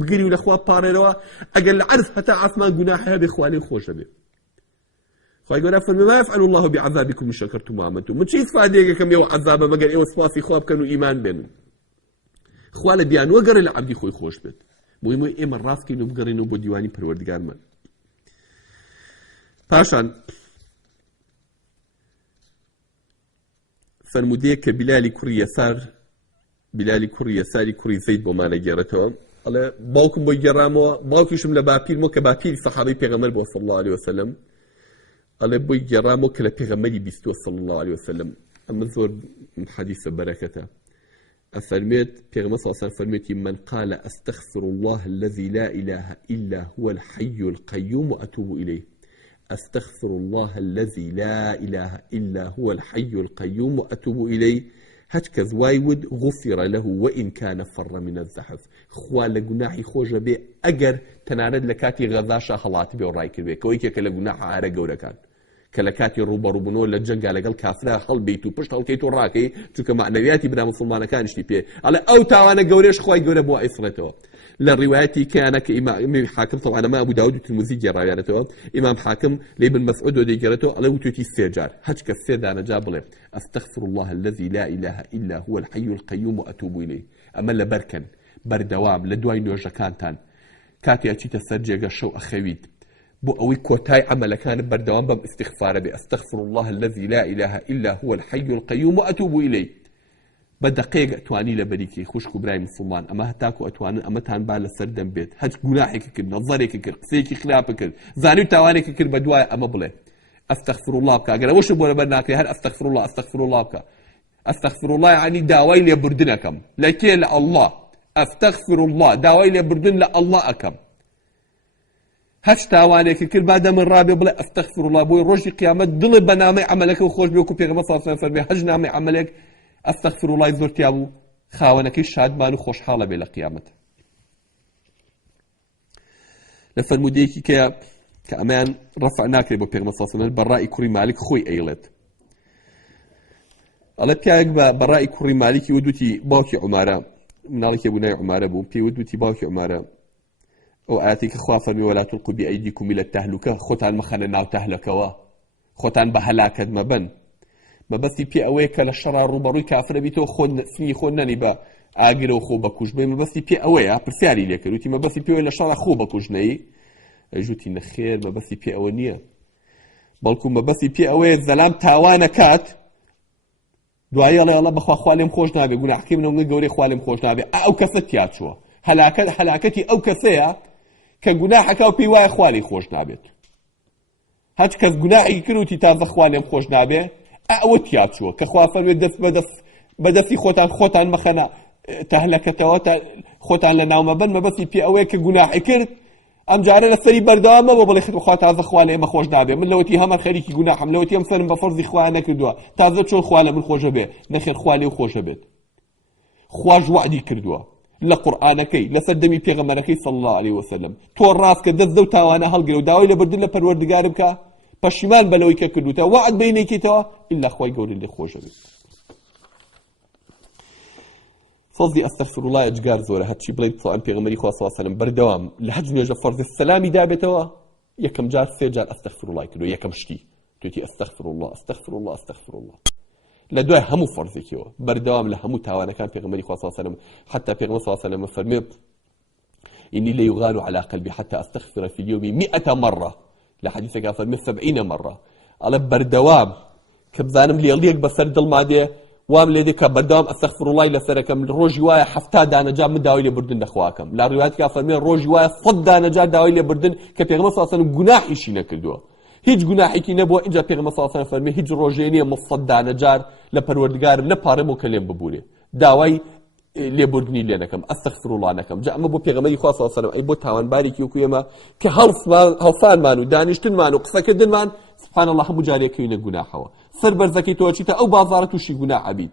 بگری و لەخوا پارێرەوە ئەگەر لە عەرز هەتا عەفمان گوناحی هەبێ خوا لێی خۆشە بێ. خوای گەورە فەرمێ ما يفعل الله بعذابكم إن شكرتم وآمنتم. من چی ئیسفادەیەکەکەم ئێوە عەذابە مەگەر ئێوە سوپاسی خوا بکەن و ئیمان بێنن. خوا لە بیانوە گەڕێ لە عەبدی خۆی خۆش بێت. مهمە ئێمە ڕاستکەین و بگەڕێنەوە بۆ دیوانی پەروەردگارمان. پاشان فرمودەیە کە بیلالی کوڕی یەساری کوڕی زەید بۆمانە گێڕێتەوە. ئەڵێ باوکم بۆی گێڕامەوە، باوکیشم لە باپیرمەوە کە باپیری سەحابەی پێغەمبەر بووە صلی الله عليه وسلم. ئەڵێ بۆی گێڕامەوە کە لە پێغەمبەری بیستووە صلی الله عليه وسلم. ئەمە زۆر حەدیثە بەرەکەتە. أفرميت بيغمس صلى فرميتي من قال أستغفر الله الذي لا إله إلا هو الحي القيوم وأتوب إليه. أستغفر الله الذي لا إله إلا هو الحي القيوم وأتوب إليه. هتكذ وايود غفر له وإن كان فر من الزحف. خوال لجناحي خوجة بي أجر تنارد لكاتي غذاشة خلاط بي ورايك بي كويك كلا جناح عرق ولا كان كلكاتي الروبا روبنو ولا جنجا لقال كافرة خل بيتو بشت خل كيتو راكي تك معنوياتي بنا مسلمان كانش تبيه على أو تاوانا جوريش خوي جوري بو إسرته للرواياتي كان كإمام حاكم طبعا ما أبو داود الترمذي جرى يعني إمام حاكم لابن مسعود ودي جرته على وتوتي السجار هتك السيد أنا جابله أستغفر الله الذي لا إله إلا هو الحي القيوم وأتوب إليه أما لبركن بردوام لدواي نوجا كانتان كاتي أتي تسجع شو أخويد بو أوي كوتاي عمل كان بردوام بم استغفار بي أستغفر الله الذي لا إله إلا هو الحي القيوم وأتوب إليه بدقيقة تواني لبريكي خوشكو براي مسلمان أما هتاكو أتوان أما تان بالا سردن بيت هج جناحك كر نظرك كر قسيك خلافك كر زانو توانك كر بدواي أما بله أستغفر الله بك أقول وش بولا برناكي هل أستغفر الله بك أستغفر الله يعني داوي لي بردنكم لكن الله أستغفر الله داوي لي بردن الله أكم هەچ تاوانێکی کرد بعد من ڕابێ بڵێ ئەستەغفر الله بۆی ڕۆژی قیامەت دڵێ بە نامەی عەمەلەکە و خۆش بێ وەکو پێغەمبەر صلی الله علیه و سلم فەرمێ هەج نامەی عەمەلێک ئەستەغفر الله زۆر تیا بوو خاوەنەکەی شادمان و خۆشحاڵە بێ لە قیامەت. لە فەرمودەیەکی کە ئەمان ڕەفع ناکرێت بۆ پێغەمبەر صلی الله علیه و سلم بەڕای کوڕی مالک خۆی ئەیڵێت. ئەڵێ پیاوێک بەڕای کوڕی مالکی وتوتی باوکی عومارە مناڵێکی بوو ناوی عومارە بوو پێی وتوتی باوکی عومارە أو آتيك خوافا ولا تلقوا بأيديكم إلى التهلكة خوتان مخنا ناو تهلكوا خوتان بهلاك مبن ما بس بي أويك للشرار روبروي كافر بيتو خون فني خونني با أجر خو بكوش بي ما بس بي أويا برفعلي لك روتي ما بس بي إلى شرار خو بكوش ني جوتي نخير ما بس بي أونية بالكم ما بس بي أوي زلام تاوانا كات دعاء الله بخوا خوالم خوش نابي قلنا حكي منهم نقولي خوالم خوش نابي أو كفتيات شو هلاكتي أو كثية كجناحك أو بيواي خوالي خوش نابت هاتش كجناحي كروتي تاز خوالي خوش نابه أو تياتشوا كخوافر بدس خوتان مخنا تهلكتوات خوتان لناوم بن ما بس بي أوي كجناحي كرت أم جارنا السري بردام ما بقول خد خوات تاز خوالي ما خوش نابه من لوتي هم خليكي جناح من لوتي هم فرم بفرض خوالنا كردوا تاز شو خوالي من خوش به نخير خوالي وخوش بيت خواج وعدي كردوا لقرآنكي لسدمي پیغمبركي صلى الله عليه وسلم تو راسك دزدو تاوانا هلقلو داوي لبردن لپروردگار بك پشیمان بلوي كردو تا وعد بينك تو الا خوي قول اللي خوش بي فضي استغفر الله اجگار زوره هاتشي بلين صلى پیغمبري صلى الله عليه وسلم بردوام لحج نجا فرض السلام دابتوا يكم جار سجال استغفر الله كدو يكم شتي توتي استغفر الله لدوای همو فرضی کیو بردوام له همو تاوانه کان پیغمبری خدا صلی الله علیه و سلم حتی پیغمبر صلی الله علیه و سلم فرمود اني لا يغال على قلبي حتى استغفر في اليوم 100 مره لحديث قال فرمود 70 مره على بردوام كبزانم ليك بسر دل ماده وام ليدك بردوام استغفر الله لسركم روج واي حفتا دانا جا من داوي لبردن اخواكم لا روايات قال فرمود روج واي صد دانا جا داوي لبردن كبيغمبر صلی الله علیه و سلم گناه شي نکردو هیچ گناحێکی نەبووە اینجا پێغەمبەر صلی الله علیه و سلم فەرمی هیچ ڕۆژێنیە مفسەدانە جار لە پەروەردگارم نەپارێم و کەلێم ببوورێ داوای لێبوردنی لێ نەکەم ئەستەغفر الله نەکەم جا ئەمە بۆ پێغەمبەری خوا صلی الله علیه و سلم ئەی بۆ تاوانبارێکی وەکو ئێمە کە هەڵسانمان و دانیشتنمان و قسەکردنمان سبحان الله هەموو جارێکەوینە گوناحەوە سەر بەرزەکەی تۆ چیتە ئەو بازاڕە تووشی گوناح بی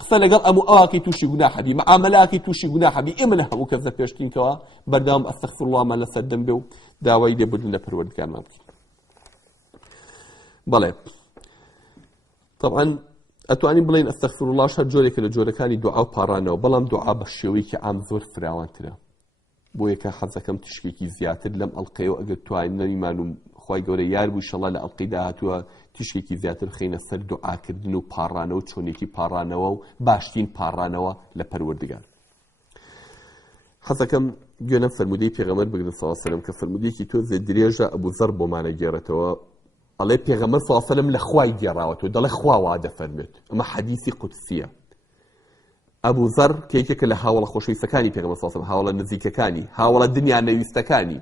قسە لەگەڵ ئەموو ئەواکەی تووشی گوناح بی معامەلاکەی تووشی گوناح بی ئێمە لە هەموو کەس پێشتینکەوە بەردەوام ئەستەغفر اللهمان لەسەر دەم بێ و داوای لێبوردن لە پەروەردگارمان بکەین بله طبعا اتواني بلين استغفر الله شهر جورك لجوركاني دعاء بارانو بلام دعاء بشوي كي عام زور فراوان ترى بۆ یەکە حەزەکەم تشتێکی زیاتر لەم ئەڵقەیەوە ئەگەر توانینەمان و خی گەورە یار بوو ئینشەڵا لە ئەڵقەی داهاتووە تشتێکی زیاتر خینە سەر دوعاکردن و پاڕانەوە چۆنێکی پاڕانەوە و باشترین پاڕانەوە لە پەروەردگار. حەزەکەم گوێ لەم فەرمودەی پێغەمبەر بگرن سەڵڵاهو عەلەیهی وسەلەم کە فەرمودەیەکی تۆ درێژە ئەبوو زەر بۆمانە گێڕێتەوە. ئەڵێ پێغەمبەر سەڵڵاهو عەلەیهی وسەلەم لە خوای گێڕاوەتەوە، دەڵێ خوا وا دەفەرمێت. ئەمە حەدیثی قودسیە. ئەبوو زەر کە یەکێکە لە هاوڵە خۆشەویستەکانی پێغەمبەر سەڵڵاهو عەلەیهی وسەلەم، هاوڵە نزیکەکانی، هاوڵە دنیا نەویستەکانی،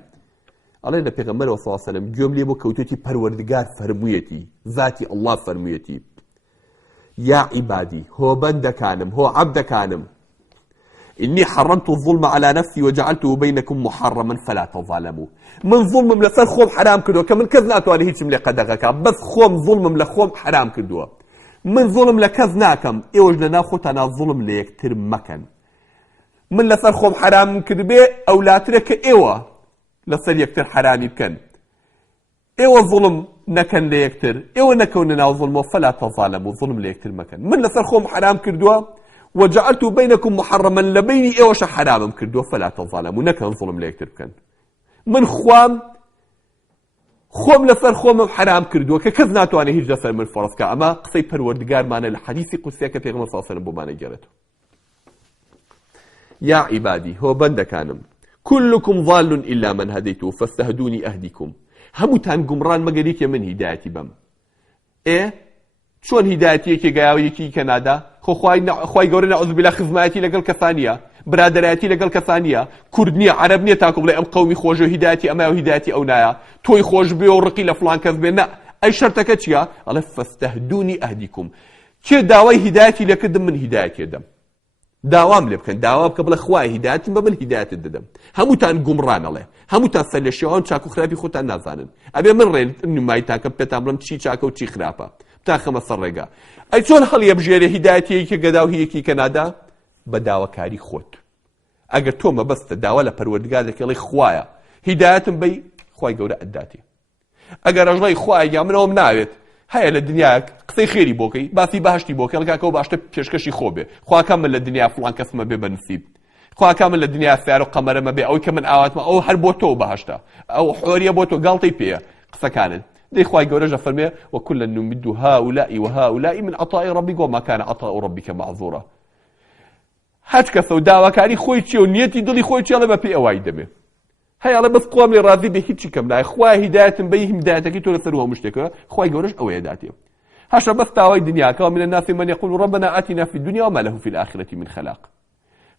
ئەڵێ لە پێغەمبەرەوە سەڵڵاهو عەلەیهی وسەلەم گوێم لێ بۆ کەوتوێتی پەروەردگار فەرموویەتی، ذاتی ئەڵڵا فەرموویەتی: یا عیبادی، هۆ بەندەکانم، هۆ عەبدەکانم، إني حرمت الظلم على نفسي وجعلته بينكم محرما فلا تظالموا. من ظلمم لسر خوم حرام كردوه كمن كذ ناتواني هيچم لي قدغك، بس خوم ظلمم لخوم حرام كردوه. من ظلم لكذ ناكم ايوج لنا خوتنا ظلم ليكتر مكن. من لسر خوم حرام كربي او لا ترك ايوه لسر يكتر حرامي بكن. ايوه ظلم نكن ليكتر، ايوه نكوننا ظلم فلا تظالموا، ظلم ليكتر مكن. من لسر خوم حرام كردوه وجعلت بينكم محرما لبيني ايوش حرام كردو فلا تظالموا، نكن ظلم ليكتر بكن. من خوم لسر خوم حرام كردو ككذ ناتواني هيج لسر من فرص كا اما قصي پروردگار معنى الحديث قدسي كبيغمبر صلى الله عليه وسلم بمعنى جرته: يا عبادي، هو بندكانم، كلكم ضال الا من هديته فاستهدوني اهديكم. هموتان قمران مقريك من هدايتي بم. ايه شون هدايتي كي قاويكي كندا خو خواي گەورە نعوذ بالله خزمەتی لەگەڵ کەسانیە، برادەرایەتی لەگەڵ کەسانیە، کورد نییە، عەرەب نییە، تاکو بڵێ ئەم قەومی خۆش و هیدایەتی ئەمە و هیدایەتی ئەو نایە، تۆی خۆش بێ و ڕقی لە فڵان کەس بێ، نە، ئەی شەرتەکە چییە؟ ئەڵێ فەستەهدونی ئەهدیکم. کێ داوای هیدایەتی لێ کردم من هیدایەت دەدەم. داوام لێ بکەن، داوا بکە بڵێ خوای هیدایەتم بە من هیدایەتت دەدەم. هەمووتان گومڕان ئەڵێ، هەمووتان سەر لە شێوان چاک و خراپی خۆتان نازانن. ئەبێ من ڕێنمایتان کە پێتان بڵێم چی چاکە و چی خراپە. تا خەمە سەر ڕێگا. ئەی چۆن هەڵیە بژێرێ هیدایەتیەکی کە گەدا و هیەکی کە نادا؟ بە داواکاری خۆت. ئەگەر تۆ مەبەستە داوا لە پەروەردگار دەکەڵی خوایە هیدایەتم بەی، خوای گەورە ئەداتێ. ئەگەر ئەژڵی خوای یا منەوەم ناوێت، هەیە لە دنیا قسەی خێری بۆکەی، باسی باشتی بۆکە، لەکاکەوە باشتە پێشکەشی خۆ بێ. خواکە من لە دنیا فڵان کەسمە بێ بەنسیب، خواکە من لە دنیا سیار و قەمەرەمە بێ، ئەوەی کە من ئاواتمە ئەو هەر بۆ تۆ بەهەشتە، ئەو حۆریە بۆ تۆ، گاڵتەی پێیە قسەکانت. دي خواي جورجا فرمي وكلا نمد هؤلاء وهؤلاء من عطاء ربك وما كان عطاء ربك معذورا. هاج كسو داوا كاري خوي تشيو نيتي دلي خوي تشي الله بي اوای دمه. هي الله بس قوم لي راضي به هيك كم لا خواي هدايه بهم هدايتك تو لثروا مشتكى خواي جورج او هدايتي. هاش بس تاوي دنياك ومن الناس من يقول ربنا آتنا في الدنيا وما له في الآخرة من خلاق.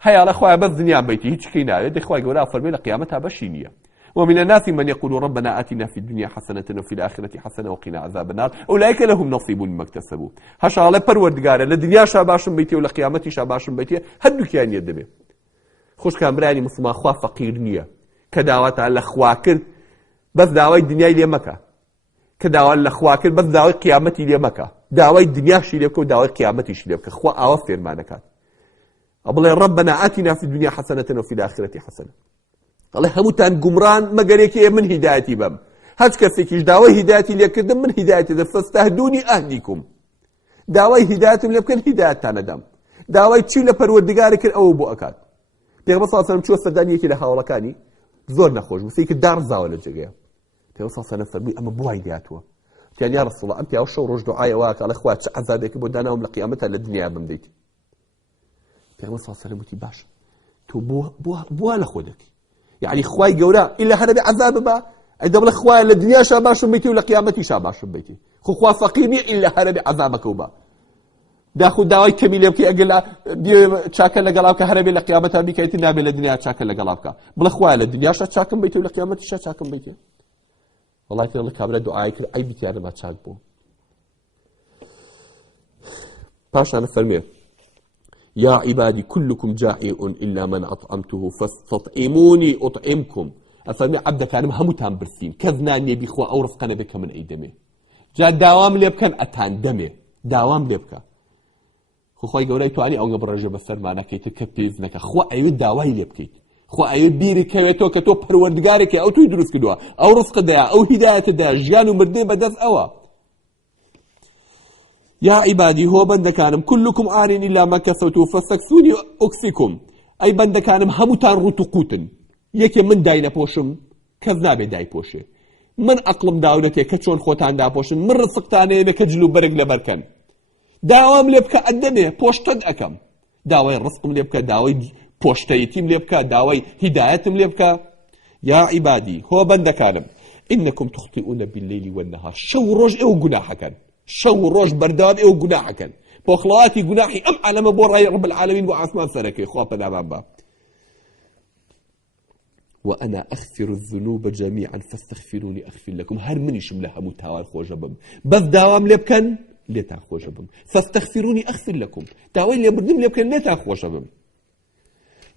هي الله خواي بس دنيا بيتي هيك كينا دي خواي جورج فرمي لقيامتها بشينيه. ومن الناس من يقول ربنا آتنا في الدنيا حسنة وفي الآخرة حسنة وقنا عذاب النار أولئك لهم نصيب مما اكتسبوا. هش على پروردگار لدنيا شاباشم بيتي ولا قيامتي شاباشم بيتي هدو كيان يدمه. خوش كان براني مسلمان خوا فقير نية كدعوات على خواكر بس دعوة الدنيا اللي مكة، كدعوة على خواكر بس دعوة قيامتي اللي مكة، دعوة الدنيا شي لبك ودعوة قيامتي شي لبك. خوا أوفر ما نكات. أبلي ربنا آتنا في الدنيا حسنة وفي الآخرة حسنة. الله هموتان قمران مقريكي من هدايتي بم. هاج كسيكيش داوي هدايتي ليكردم من هدايتي فاستهدوني أهديكم. داوي هدايتي لبكن هدايتي ندم. داوي تشي لپروردگارك او بو اكاد. پیغمبر صلی الله علیه و سلم چو سردانی یکی لحاولکانی زور نخوش بسی که دار زاول جگه. پیغمبر صلی الله علیه و سلم فرمی اما بو هدايتو. يعني يا رسول الله أنت أوشوا رج دعاء واك على إخوات عذابك بدناهم لقيامتها للدنيا بمديت. پیغمبر صلی الله علیه و سلم باش تو بو على خودك يعني إخوائي جورا إلا هذا بعذاب با عندما الإخوة للدنيا شاباش بيتي ولا قيامتي شاباش بيتي خو فقيني إلا هذا بعذابك وبا داخل داوي كميل يبكي أقول دي تشاكل لقلابك هربي لقيامتها بكيتي نابي للدنيا تشاكل لقلابك بالإخوة للدنيا شاكل بيتي ولا قيامتي شاكل بيتي والله يقول لك قبل دعائك أي بيتي أنا ما تشاكبه باش أنا فرمي يا عبادي كلكم جائع إلا من أطعمته فاستطعموني أطعمكم أفرمي عبدك أنا هموتان برسين كذناني بإخوة أو رفقنا بك من أي دمي جاء دوام ليبكن أتان دمي دوام ليبكا خوي قولي تواني أو قبل رجل بفرمانا كي تكبيزنك خو أيو داوي ليبكيت خو أيو بيري كيوتو كتو پروردگارك أو تو يدرس كدوا أو رزق دا أو هداية دا جيانو مردين بدز أوا يا عبادي هو بندكانم كلكم آرين إلا ما كسوتوا فاستكسوني أكسكم أي بندكانم هموتان رتقوتن یەکێ من دای نەپۆشم کەس نابێ دای پۆشێ، من عەقڵم داودەتێ کە چۆن خۆتان داپۆشن، من ڕزقتانەیە کە جلو بەرگ لەبەرکەن، داوام لێ بکە ئەدەمێ پۆشتەت ئەەکەم، داوای ڕزقم لێ بکە، داوای پۆشتەیەتیم لێ بکە، داوای هیدایەتم لێ بکە. یا عیبادی هۆ بەندەکانم إنكم تخطئون بالليل والنهار، شو روج ئێوە گوناحەکەن، شو روج بەردەوام ئێوە گوناحەکەن، بۆخڵەواتی گوناحی ئەم عالەمە بۆ ڕای رب العالمین بۆ ئاسمان سەرەکەی خوا پەنامان بە. وأنا أغفر الذنوب جميعا فاستغفروني أغفر لكم، هر منیشم لە هەموو تاوان خۆشە بم، بەس داوام لێ بکەن لێتان خۆشە بم، فاستغفروني أغفر لكم، داوای لێبردنم لێ بکەن لێتان خۆشە بم.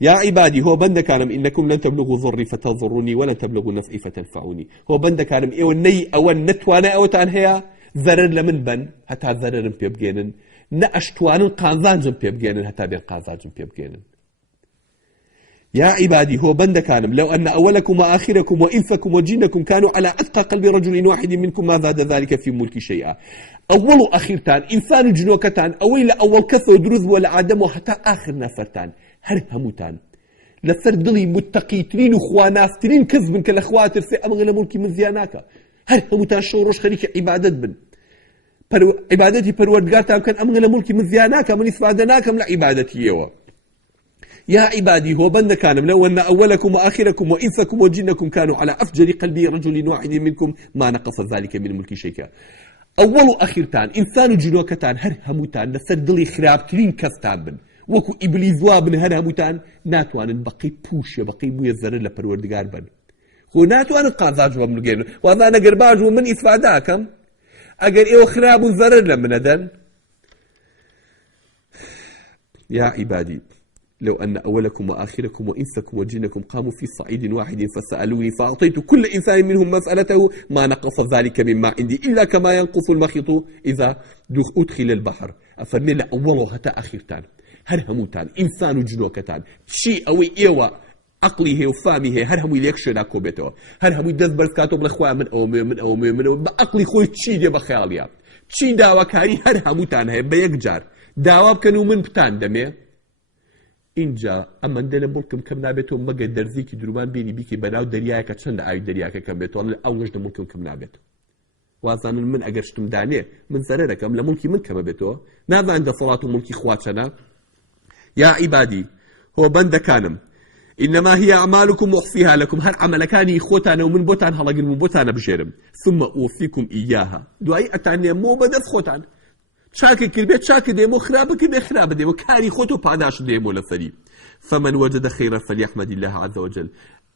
يا عبادي هو بندكارم إنكم لن تبلغوا ضري فتضروني ولن تبلغوا نفعي فتنفعوني، هو بندكارم إيو ني أو نتوانا أو تان هيا ضرر لمن بن حتى ضرر بيبجينن، نأشتوان قازانجم بيبجينن حتى بين قازانجم بيبجينن. يا عبادي هو بندكارم لو أن أولكم وآخركم وإنسكم وجنكم كانوا على أتقى قلب رجل واحد منكم ما زاد ذلك في ملك شيئا. أول وأخيرتان إنسان جنوكتان أويل أول كثر دروز ولا آدم وحتى آخر نفرتان هر هموتان لسر دڵی متقیترین و خواناسترین کەس بن کە لە خوا ترسێ ئەمە لە مولکی من زیان ناکە، هەر هەمووتان شەو ڕۆژ خەریکە عیبادەت بن، عیبادەتی پەروەردگارتان بکەن، ئەمە لە مولکی من زیان ناکە، من ئیسفادە ناکەم لە عیبادەتیەوە. يا عبادي هو بندكانم لو أن أولكم وآخركم وإنسكم وجنكم كانوا على أفجر قلب رجل واحد منكم ما نقص ذلك من ملك شيئا. أول وأخيرتان إنسان وجنوكتان هر هموتان لسر دڵی خراپترین کەستان بن، وەکو ئیبلیس وا بن هەر هەمووتان ناتوانن بەقی پوشە بەقی بوویە زەرر لە پەروەردگار بن، خۆ ناتوانن قازانج بە من بگێن، وازان ئەگەر باش و من ئیسفادە ئەکەم، ئەگەر ئێوە خراپ و زەرر لە منەدەن. يا عبادي لو أن أولكم وآخركم وإنسكم وجنكم قاموا في صعيد واحد فسألوني فأعطيت كل إنسان منهم مسألته ما نقص ذلك مما عندي إلا كما ينقص المخيط إذا أدخل البحر. أفرمي لأوله حتى آخرتان هر هموتان إنسان وجنوكتان شيء أوي إيوة عقلي هي وفامي هي هر هموي ليكشو لاكو بيتو هر هموي دز برزكاتو بالأخوة من أومي من أومي من أومي بعقلي خوي تشي دي بخياليا تشي داوا كاري هر هموتان هي بيكجار داوا بكنو من بتان دمي اینجا ئەمە دەلە مڵکم کەم نابێتەوە مەگە دەرزێکی درومان بینی بیکی بەناو دەریایەکە چەندە ئاوی دەریاکە کەم بێتەوە لە ئەو نەژدە مڵکم کەم نابێتەوە. وازانن من ئەگەر شتم دانێ من زەرەرەکەم لە مڵکی من کەمە بێتەوە، نازان دەسەڵات و مڵکی خوا چەنە. یا عیبادی هۆ بەندەکانم إنما هي أعمالكم أحصيها لكم، هر عملكاني خوتانا ومن بوتان هلاقين من بوتانا بجيرم ثم أوفيكم إياها، دعاء أتعني مو بدف خوتان شاكي كلبيت شاكي ديمو خرابك دي خراب ديمو كاري خوتو باداش ديمو لفري. فمن وجد خيرا فليحمد الله عز وجل،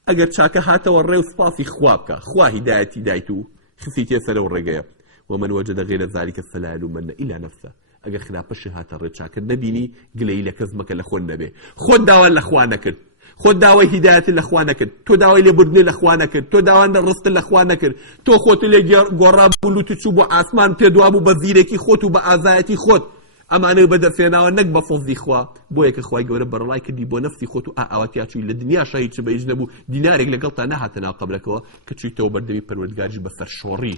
اگر شاكا هاتا والريو سباسي خوابك خوا هدايتي دايتو خسيتي سلو الرقايا. ومن وجد غير ذلك فلا يلومن إلا نفسه، اگر خرابش هاتا الرد شاكا نبيني قلي لك ازمك لخوان نبي خود داوان لخوانك خود داوای هدایت لخوانه کرد، تو داوای لبردنی لخوانه کرد، تو داوان رست لخوانه کرد، تو خود لگراب بلوت چوب و آسمان پیدوابو بزیره کی خود و با آزایتی خود ئەمانەی بەدەفێناوە نەک بە فەزلی خوا بۆیە کە خوای گەورە بەڕڵای کردی بۆ نەفسی خۆت و ئاواتیا چووی لە دنیا شەهید چ بەهیچ نەبوو دینارێک لەگەڵ تا نەهاتە ناو قەبرەکەوە کە چوویتەوە بەردەمی پەروەردگاریش بە سەرشۆڕی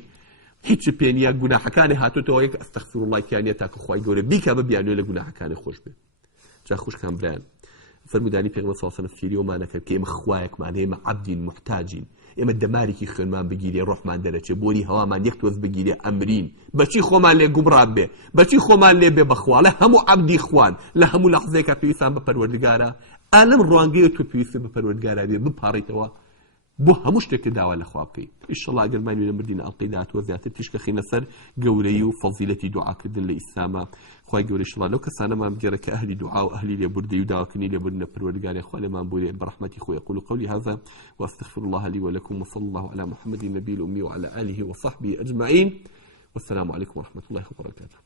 هیچ پێنیە گوناحەکانی هاتوتەوە یەک ئەستەغفیرڵڵای کیانە تاکە خوای گەورە بیکە ببیانوێ لە گوناحەکانی خۆش بێ. جا خوشکان برایان فرمودانی پێغەمبەر صلی الله علیه و سلم فێریەوەمان نەکرد کە ئێمە خوایەکمان ئێمە عەبدین محتاجین، ئێمە دەمارێکی خوێنمان بگیرێ ڕۆحمان دەرەچێ بۆنی هەوامان یەک تۆز بگیرێ ئەمرین بەچی خۆمان لێ گومڕاب بێ بەچی خۆمان لێ بێ بەخوا لە هەموو عەبدی خوان لە هەموو لەحزەیەکە پێویستان بە پەروەردگارە ئالەم ڕوانگەیە تۆ پێویستە بە پەروەردگارە بێ بپاڕیتەوە بۆ هەموو شتێک داوا لە خوا بکەیت. ئینشەڵڵا ئەگەر مانوێ لە مردینە ئەڵقەی داهاتوە زیاتر تیشکەخینە سەر گەورەی و فەزیلەتی دوعاکردن لە ئیسلامە. خوای گەورە ئینشەڵڵا لەو کەسانەمان بگێڕێ کە ئەهلی دوعا و ئەهلی لێبوردەی و داواکردنی لێبوردنە پەروەردگاری خوا لێمان بۆرێ بەڕەحمەتی خۆی. أقول قولي هذا وأستغفر الله لي ولكم وصلى الله على محمد النبي الأمي وعلى آله وصحبه أجمعين والسلام عليكم ورحمة الله وبركاته.